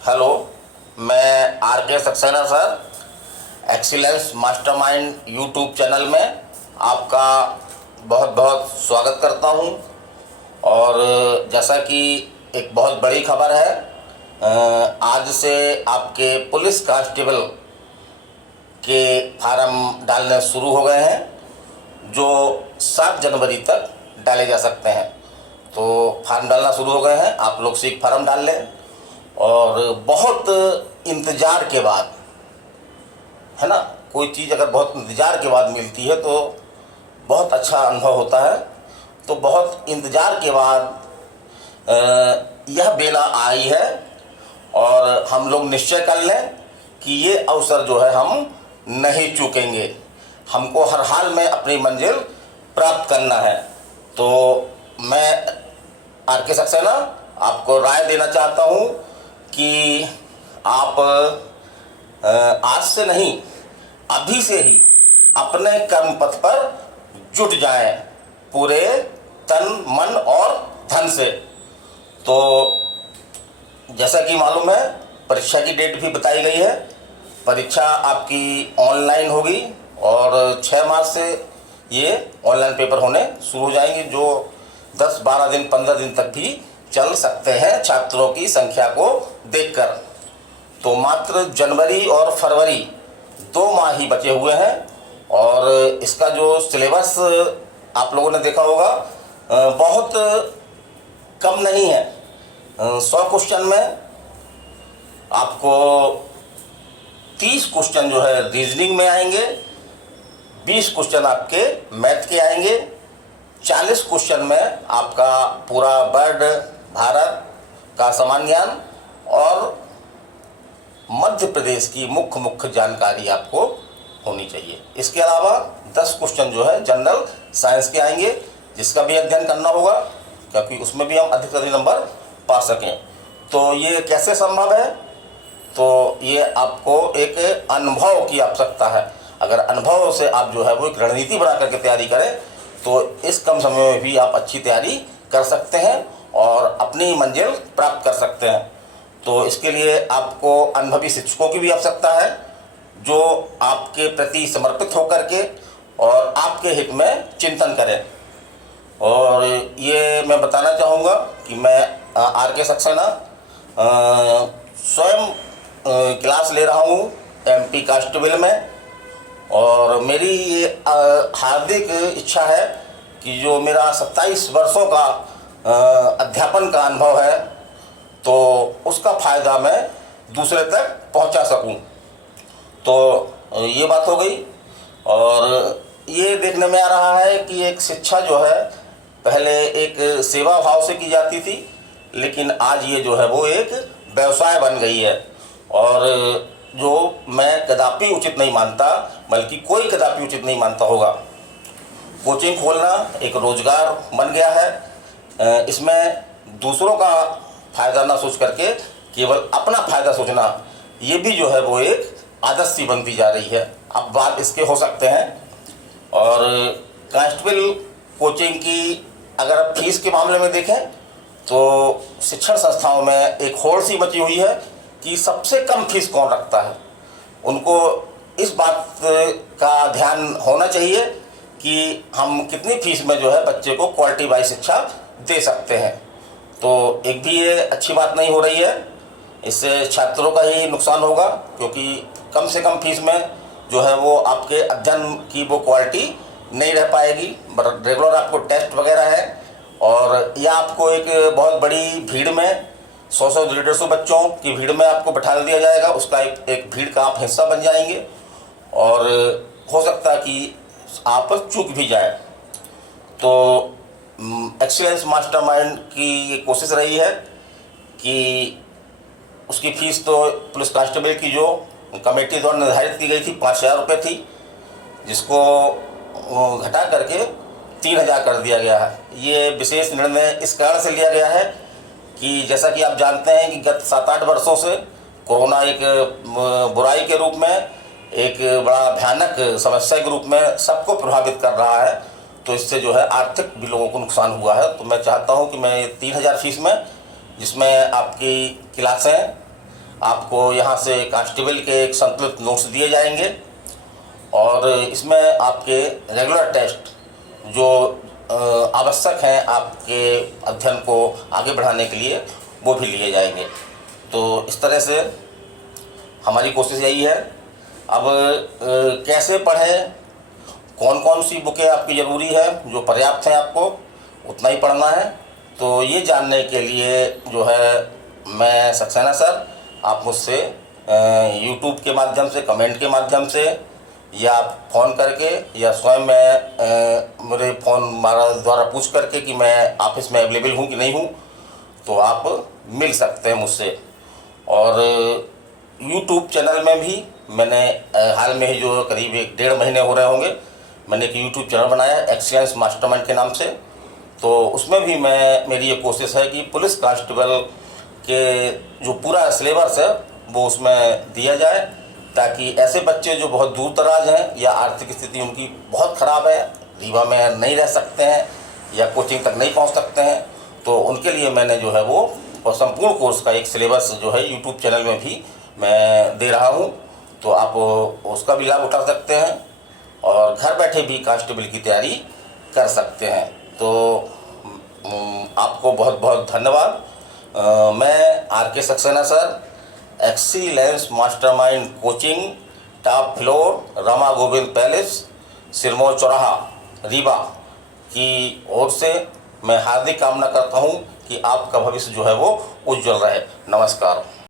Hello, मैं are के Saxena sir, excellence mastermind YouTube channel में आपका बहुत बहुत स्वागत करता हूं। और जैसा कि एक बहुत बड़ी खबर है, आज से आपके पुलिस कांस्टेबल के फार्म डालने शुरू हो गए हैं, जो 7 जनवरी तक डाले जा सकते हैं। तो फार्म डालना शुरू हो गए हैं, आप लोग शीघ्र फार्म डाल लें। और बहुत इंतज़ार के बाद, है ना, कोई चीज़ अगर बहुत इंतज़ार के बाद मिलती है तो बहुत अच्छा अनुभव होता है। तो बहुत इंतज़ार के बाद यह बेला आई है और हम लोग निश्चय कर लें कि ये अवसर जो है हम नहीं चूकेंगे। हमको हर हाल में अपनी मंजिल प्राप्त करना है। तो मैं आर के सक्सेना आपको राय देना चाहता हूँ कि आप आज से नहीं, अभी से ही अपने कर्म पथ पर जुट जाएं, पूरे तन मन और धन से। तो जैसा कि मालूम है, परीक्षा की डेट भी बताई गई है। परीक्षा आपकी ऑनलाइन होगी और 6 मार्च से ये ऑनलाइन पेपर होने शुरू हो जाएंगे, जो 10, 12 दिन, 15 दिन तक भी चल सकते हैं छात्रों की संख्या को देखकर। तो मात्र जनवरी और फरवरी 2 माह ही बचे हुए हैं। और इसका जो सिलेबस आप लोगों ने देखा होगा, बहुत कम नहीं है। 100 क्वेश्चन में आपको 30 क्वेश्चन जो है रीजनिंग में आएंगे, 20 क्वेश्चन आपके मैथ के आएंगे, 40 क्वेश्चन में आपका पूरा वर्ल्ड, भारत का सामान्य ज्ञान और मध्य प्रदेश की मुख्य जानकारी आपको होनी चाहिए। इसके अलावा 10 क्वेश्चन जो है जनरल साइंस के आएंगे, जिसका भी अध्ययन करना होगा, क्योंकि उसमें भी हम अधिक से अधिक नंबर पा सकें। तो ये कैसे संभव है? तो ये आपको एक अनुभव की आवश्यकता है। अगर अनुभव से आप जो है वो एक रणनीति बना करके तैयारी करें तो इस कम समय में भी आप अच्छी तैयारी कर सकते हैं और अपनी मंजिल प्राप्त कर सकते हैं। तो इसके लिए आपको अनुभवी शिक्षकों की भी आवश्यकता है, जो आपके प्रति समर्पित होकर के और आपके हित में चिंतन करें। और ये मैं बताना चाहूँगा कि मैं आर के सक्सेना स्वयं क्लास ले रहा हूँ MP कांस्टेबल में। और मेरी ये हार्दिक इच्छा है कि जो मेरा 27 वर्षों का अध्यापन का अनुभव है, तो उसका फ़ायदा मैं दूसरे तक पहुंचा सकूं। तो ये बात हो गई। और ये देखने में आ रहा है कि एक शिक्षा जो है पहले एक सेवा भाव से की जाती थी, लेकिन आज ये जो है वो एक व्यवसाय बन गई है। और जो मैं कदापि उचित नहीं मानता, बल्कि कोई कदापि उचित नहीं मानता होगा। कोचिंग खोलना एक रोजगार बन गया है। इसमें दूसरों का फ़ायदा ना सोच करके केवल अपना फ़ायदा सोचना, ये भी जो है वो एक आदत सी बनती जा रही है। अब बात इसके हो सकते हैं। और कांस्टेबल कोचिंग की अगर आप फीस के मामले में देखें तो शिक्षण संस्थाओं में एक होड़ सी मची हुई है कि सबसे कम फीस कौन रखता है। उनको इस बात का ध्यान होना चाहिए कि हम कितनी फीस में जो है बच्चे को क्वालिटी वाइज शिक्षा दे सकते हैं। तो एक भी ये अच्छी बात नहीं हो रही है। इससे छात्रों का ही नुकसान होगा, क्योंकि कम से कम फीस में जो है वो आपके अध्ययन की वो क्वालिटी नहीं रह पाएगी। रेगुलर आपको टेस्ट वगैरह है, और या आपको एक बहुत बड़ी भीड़ में 100 150 बच्चों की भीड़ में आपको बैठा दिया जाएगा। उसका एक भीड़ का आप हिस्सा बन जाएंगे और हो सकता है कि आप चूक भी जाए। तो एक्सीलेंस मास्टरमाइंड की ये कोशिश रही है कि उसकी फ़ीस तो पुलिस कांस्टेबल की जो कमेटी द्वारा निर्धारित की गई थी 5,000 रुपये थी, जिसको घटा करके 3,000 कर दिया गया है। ये विशेष निर्णय इस कारण से लिया गया है कि जैसा कि आप जानते हैं कि गत 7-8 वर्षों से कोरोना एक बुराई के रूप में, एक बड़ा भयानक समस्या के रूप में सबको प्रभावित कर रहा है। तो इससे जो है आर्थिक भी लोगों को नुकसान हुआ है। तो मैं चाहता हूं कि मैं 3,000 फीस में, जिसमें आपकी क्लासें, आपको यहाँ से कांस्टेबल के एक संतुलित नोट्स दिए जाएंगे और इसमें आपके रेगुलर टेस्ट जो आवश्यक हैं आपके अध्ययन को आगे बढ़ाने के लिए, वो भी लिए जाएंगे। तो इस तरह से हमारी कोशिश यही है। अब कैसे पढ़ें, कौन कौन सी बुकें आपकी ज़रूरी है, जो पर्याप्त हैं आपको उतना ही पढ़ना है। तो ये जानने के लिए जो है मैं सक्सेना सर, आप मुझसे यूट्यूब के माध्यम से, कमेंट के माध्यम से या फ़ोन करके या स्वयं मैं मेरे फ़ोन द्वारा पूछ करके कि मैं ऑफिस में अवेलेबल हूँ कि नहीं हूँ, तो आप मिल सकते हैं मुझसे। और यूट्यूब चैनल में भी मैंने हाल में ही जो करीब 1-1.5 महीने हो रहे होंगे, मैंने एक यूट्यूब चैनल बनाया एक्सीलेंस मास्टरमाइंड के नाम से। तो उसमें भी मेरी ये कोशिश है कि पुलिस कांस्टेबल के जो पूरा सिलेबस है वो उसमें दिया जाए, ताकि ऐसे बच्चे जो बहुत दूर दराज हैं या आर्थिक स्थिति उनकी बहुत ख़राब है, रीवा में नहीं रह सकते हैं या कोचिंग तक नहीं पहुंच सकते हैं, तो उनके लिए मैंने जो है वो और संपूर्ण कोर्स का एक सिलेबस जो है यूट्यूब चैनल में भी मैं दे रहा हूं। तो आप उसका भी लाभ उठा सकते हैं और घर बैठे भी कांस्टेबल की तैयारी कर सकते हैं। तो आपको बहुत बहुत धन्यवाद। मैं R K. Saxena sir, excellence mastermind coaching, top floor, Rama Govind palace, Sirmour चौराहा, रीवा की ओर से मैं हार्दिक कामना करता हूं कि आपका भविष्य जो है वो उज्जवल रहे। नमस्कार।